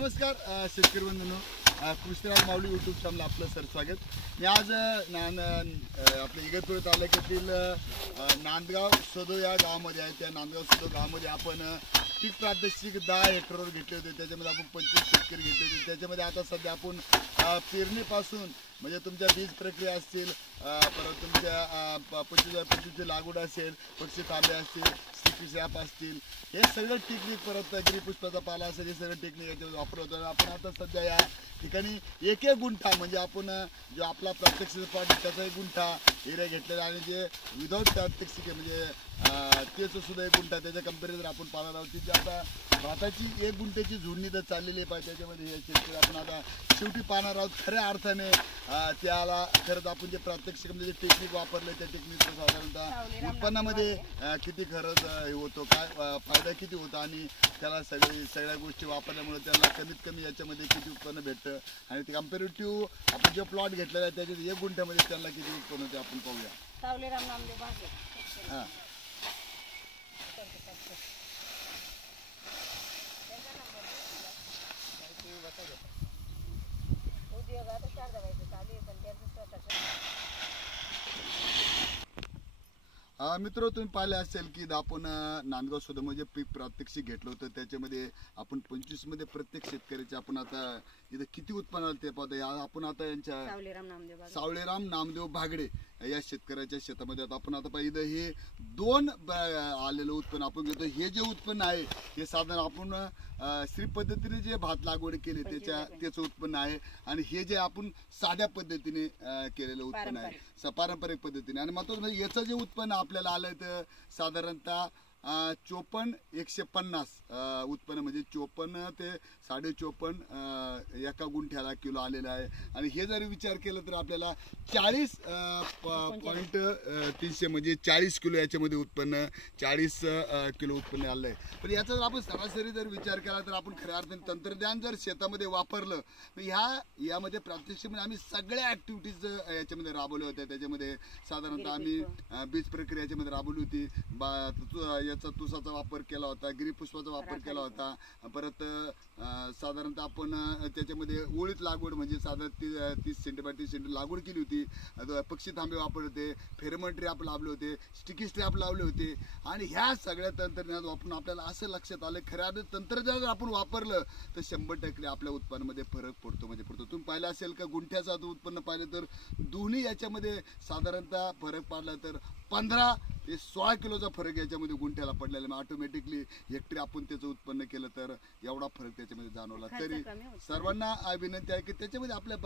नमस्कार शेतकरी बंधूंनो, कृष्णराज माऊली YouTube channel आपलं सर स्वागत. मी आज आपल्या इगतपुरी तालुक्यातील नांदगाव सदो या गावामध्ये आहे. त्या नांदगाव सदो गावामध्ये आपण पीक प्रादेशिक 10 हेक्टरवर घेतले होते. त्याच्यामध्ये आपण 25 शेतकरी घेतले होते. त्याच्यामध्ये आता सध्या आपण पेरणीपासून म्हणजे तुमच्या बीज प्रक्रिया असतील, परत तुमच्या 25 लागवड असेल, पक्षी थांबे असतील, स्टिकी सॅप असतील, हे सगळं टेक्निक, परत गिरीपुष्पाचा पाला असेल, हे सगळं टेक्निक याच्यावर वापरत होतो. आपण आता सध्या या ठिकाणी एक गुंठा म्हणजे आपण जो आपला प्रात्यक्षिक स्पॉट त्याचा 1 गुंठा एरिया घेतलेला आणि जे विदाऊट प्रात्यक्षिक म्हणजे त्याचं सुद्धा 1 गुंठा त्याच्या कंपॅरिझन आपण पाहणार आहोत. तिथे आता भाताची 1 गुंठ्याची झुडणी तर चाललेली पाहिजे. त्याच्यामध्ये हे शेतकरी आपण आता शेवटी पाहणार आहोत. खऱ्या अर्थाने त्याला खरंच आपण जे प्रात्यक्षिक जे टेक्निक वापरले त्या टेक्निकचं साधारणतः उत्पन्नामध्ये किती खरंच हे होतो, काय फायदा किती होता आणि त्याला सगळ्या गोष्टी वापरल्यामुळे त्याला कमीत कमी याच्यामध्ये किती उत्पन्न भेटतं आणि ते कम्पॅरेटिव्ह आपण जे प्लॉट घेतलेला आहे त्याच्यात 1 गुंठ्यामध्ये त्याला किती उत्पन्न होते आपण पाहूया. हां मित्र, तुम्ही पाहिले असेल की आपण नांदगाव सदो म्हणजे पीक प्रात्यक्षिक घेतलं होतं. त्याच्यामध्ये आपण 25 मध्ये प्रत्येक शेतकऱ्याचे आपण आता इथं किती उत्पन्न आलं ते पाहतो. आपण आता यांच्या सावळेराम नामदेव भागडे या शेतकऱ्याच्या शेतामध्ये आपण आता पाहिजे हे 2 आलेलं उत्पन्न आपण घेतो. हे जे उत्पन्न आहे हे साधारण आपण श्री पद्धतीने जे भात लागवड केली त्याचं उत्पन्न आहे आणि हे जे आपण साध्या पद्धतीने केलेलं उत्पन्न आहे पारंपरिक पद्धतीने. आणि महत्वाचं म्हणजे याचं जे उत्पन्न आपल्याला आलंय तर साधारणतः 54,150 उत्पन्न म्हणजे 54 ते 54.5 एका गुंठ्याला किलो आलेलं आहे. आणि हे जर विचार केला तर आपल्याला 40.300 म्हणजे 40 किलो याच्यामध्ये उत्पन्न 40 किलो उत्पन्न आलं आहे. पण याचा जर आपण सरासरी जर विचार केला तर आपण खऱ्या अर्थाने तंत्रज्ञान जर शेतामध्ये वापरलं तर यामध्ये प्रात्यक्षिकमध्ये आम्ही सगळ्या ॲक्टिव्हिटीज याच्यामध्ये राबवल्या होत्या. त्याच्यामध्ये साधारणतः आम्ही बीज प्रक्रिया याच्यामध्ये राबवली होती. याचा तुसाचा वापर केला होता, गिरीपुष्पाचा वापर केला होता. परत साधारणतः आपण त्याच्यामध्ये ओळीत लागवड म्हणजे साधारण 30 सेंटीमीटर 30 सेंटीमीटर लागवड केली होती. पक्षी थांबे वापरले होते, फेरोमोन ट्रॅप लावले होते, स्टिकी ट्रॅप लावले होते. आणि ह्या सगळ्या तंत्रज्ञान वापरून आपल्याला असं लक्षात आलं खऱ्या तंत्रज्ञान जर आपण वापरलं तर 100% आपल्या उत्पन्नामध्ये फरक पडतो म्हणजे पडतो. तुम्ही पाहिलं असेल का गुंठ्याचा उत्पन्न पाहिलं तर दोन्ही याच्यामध्ये साधारणतः फरक पडला तर 15 ते 16 किलोचा फरक याच्यामध्ये गुंठ्याला पडलेला. मग ऑटोमॅटिकली हेक्टरी आपण त्याचं उत्पन्न केलं तर एवढा फरक त्याच्यामध्ये जाणवला. तरी सर्वांना विनंती आहे की त्याच्यामध्ये आपल्या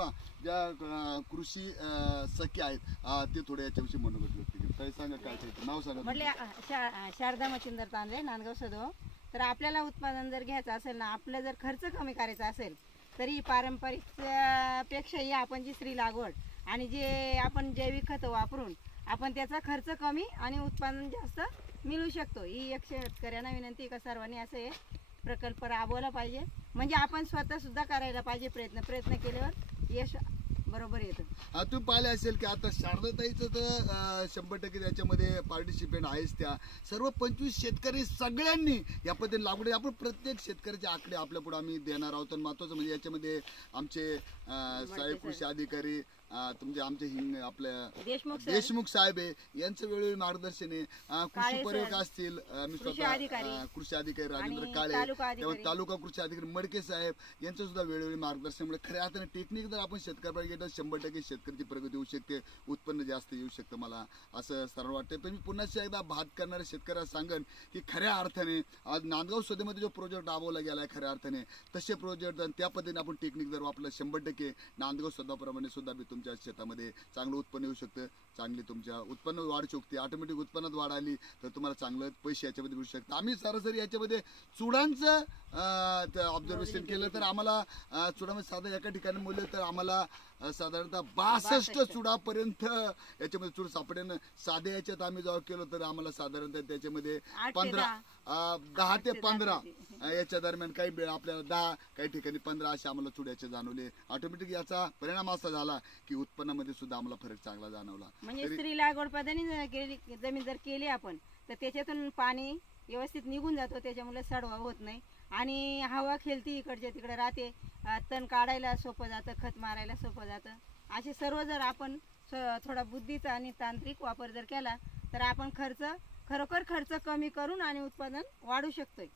ज्या कृषी सखी आहेत ते थोडे याच्याविषयी मनोगत व्यक्त केलं. काही सांगा, काय नाव सांगा. म्हटले शारदा मच्छिंदर तांदळे, नांदगाव सदो. तर आपल्याला उत्पादन जर घ्यायचं असेल ना, आपला जर खर्च कमी करायचा असेल तरी पारंपरिक पेक्षाही आपण जी श्री लागवड आणि जे आपण जैविक खत वापरून आपण त्याचा खर्च कमी आणि उत्पादन जास्त मिळू शकतो. ही एक शेतकऱ्यांना विनंती का सर्वांनी असं हे प्रकल्प राबवला पाहिजे. म्हणजे आपण स्वतः सुद्धा करायला पाहिजे प्रयत्न केल्यावर यश बरोबर येतं. तुम्ही पाहिले असेल की आता शारदाताईचं तर 100% त्याच्यामध्ये पार्टिसिपेंट आहेच. त्या सर्व 25 शेतकरी सगळ्यांनी या पद्धतीने लागवड आपण प्रत्येक शेतकऱ्याचे आकडे आपल्या पुढे आम्ही देणार आहोत. आणि महत्वाचं म्हणजे याच्यामध्ये आमचे साहेब कृषी अधिकारी तुमचे आमचे आपल्या देशमुख साहेब आहे यांचं वेळोवेळी मार्गदर्शन आहे. कृषी पर्यवेक्षक असतील, मी स्वतः कृषी अधिकारी राजेंद्र काळे, तालुका कृषी अधिकारी मडके साहेब यांचं सुद्धा वेळोवेळी मार्गदर्शनामुळे खऱ्या अर्थाने टेक्निक जर आपण शेतकऱ्याकडे गेलो 100% शेतकऱ्याची प्रगती होऊ शकते, उत्पन्न जास्त येऊ शकतं. मला असं सर्व वाटतं. पण मी पुन्हा एकदा भात करणाऱ्या शेतकऱ्याला सांगेन की खऱ्या अर्थाने आज नांदगाव सदोमध्ये जो प्रोजेक्ट राबवला गेला आहे खऱ्या अर्थाने तसे प्रोजेक्ट त्या पद्धतीने आपण टेक्निक जर वापरलं 100% नांदगाव सदाप्रमाणे सुद्धा तुमच्या शेतामध्ये चांगलं उत्पन्न येऊ शकतं, चांगली तुमच्या उत्पन्न वाढ शकते. ऑटोमॅटिक उत्पन्नात वाढ आली तर तुम्हाला चांगलं पैसे याच्यामध्ये मिळू शकतं. आम्ही सरासरी याच्यामध्ये चुडांचं ऑब्झर्वेशन केलं तर आम्हाला चुडामध्ये साधं एका ठिकाणी मूल्य तर आम्हाला साधारणतः 62 चुडापर्यंत याच्यामध्ये चूड सापडेन. साधे याच्यात आम्ही जेव्हा केलो तर आम्हाला साधारणतः त्याच्यामध्ये 10 ते 15 याच्या दरम्यान काही वेळ आपल्याला 10 काही ठिकाणी 15 असे आम्हाला चुड्याचे जाणवले. ऑटोमॅटिक याचा परिणाम असा झाला की उत्पन्नामध्ये सुद्धा आम्हाला फरक चांगला जाणवला. म्हणजे स्त्री लागवड पद्धतीने जमीन जर केली आपण तर त्याच्यातून पाणी व्यवस्थित निघून जातो, त्याच्यामुळे सडवा होत नाही आणि हवा खेळती इकडच्या तिकडे राहते, तण काढायला सोपं जातं, खत मारायला सोपं जातं. असे सर्व जर आपण थोडा बुद्धीचा आणि तांत्रिक वापर जर केला तर आपण खरोखर खर्च कमी करून आणि उत्पादन वाढू शकतोय.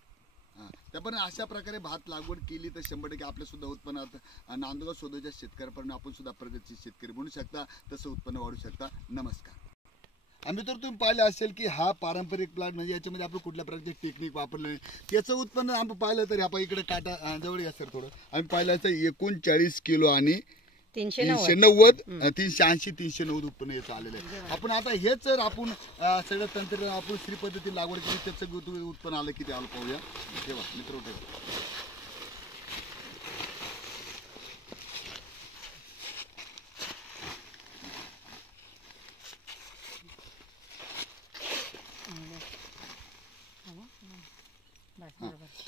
पण अशा प्रकारे भात लागवड केली तर 100% आपल्या सुद्धा उत्पन्नात नांदगाव सदोच्या शेतकऱ्यापर्यंत आपण सुद्धा प्रगतशील शेतकरी बनू शकता, तसं उत्पन्न वाढू शकता. नमस्कार. आम्ही तर तुम्ही पाहिलं असेल की हा पारंपरिक प्लॉट म्हणजे याच्यामध्ये आपण कुठल्या प्रकारचे टेक्निक वापरले त्याचं उत्पन्न आपण पाहिलं तर आपण इकडे काटा जवळ या सर थोडं आम्ही पाहिलं असं 39 किलो आणि 390 380 390 उत्पन्न याचं आलेलं आहे. आपण आता हेच जर आपण सगळं तंत्र आपण श्री पद्धती लागवड केली त्याचं उत्पन्न आलं किती आलं पाहूया. ठेवा मित्र ठेवा.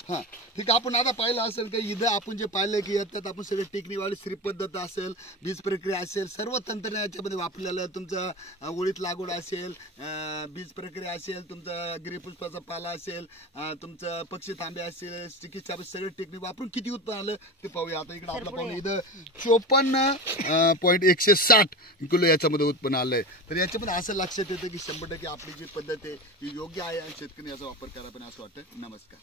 हा ठीक आहे. आपण आता पाहिलं असेल की इथं आपण जे पाहिलं की याच्यात आपण सगळे टेक्निकवाली श्री पद्धत असेल, बीज प्रक्रिया असेल, सर्व तंत्र याच्यामध्ये वापरलेलं. तुमचं ओळीत लागवड असेल, बीज प्रक्रिया असेल, तुमचा गिरीपुष्पाचा पाला असेल, तुमचं पक्षी थांबे असेल, चिकित्सा सगळे टेक्निक वापरून किती उत्पन्न आलं ते पाहूया. आता इकडे आपलं पाहून इथं 54.160 किलो याच्यामध्ये उत्पन्न आलंय. तर याच्यामध्ये असं लक्षात येतं की 100% आपली जी पद्धत आहे ही योग्य आहे आणि शेतकरी याचा वापर करा पण असं वाटतं. नमस्कार.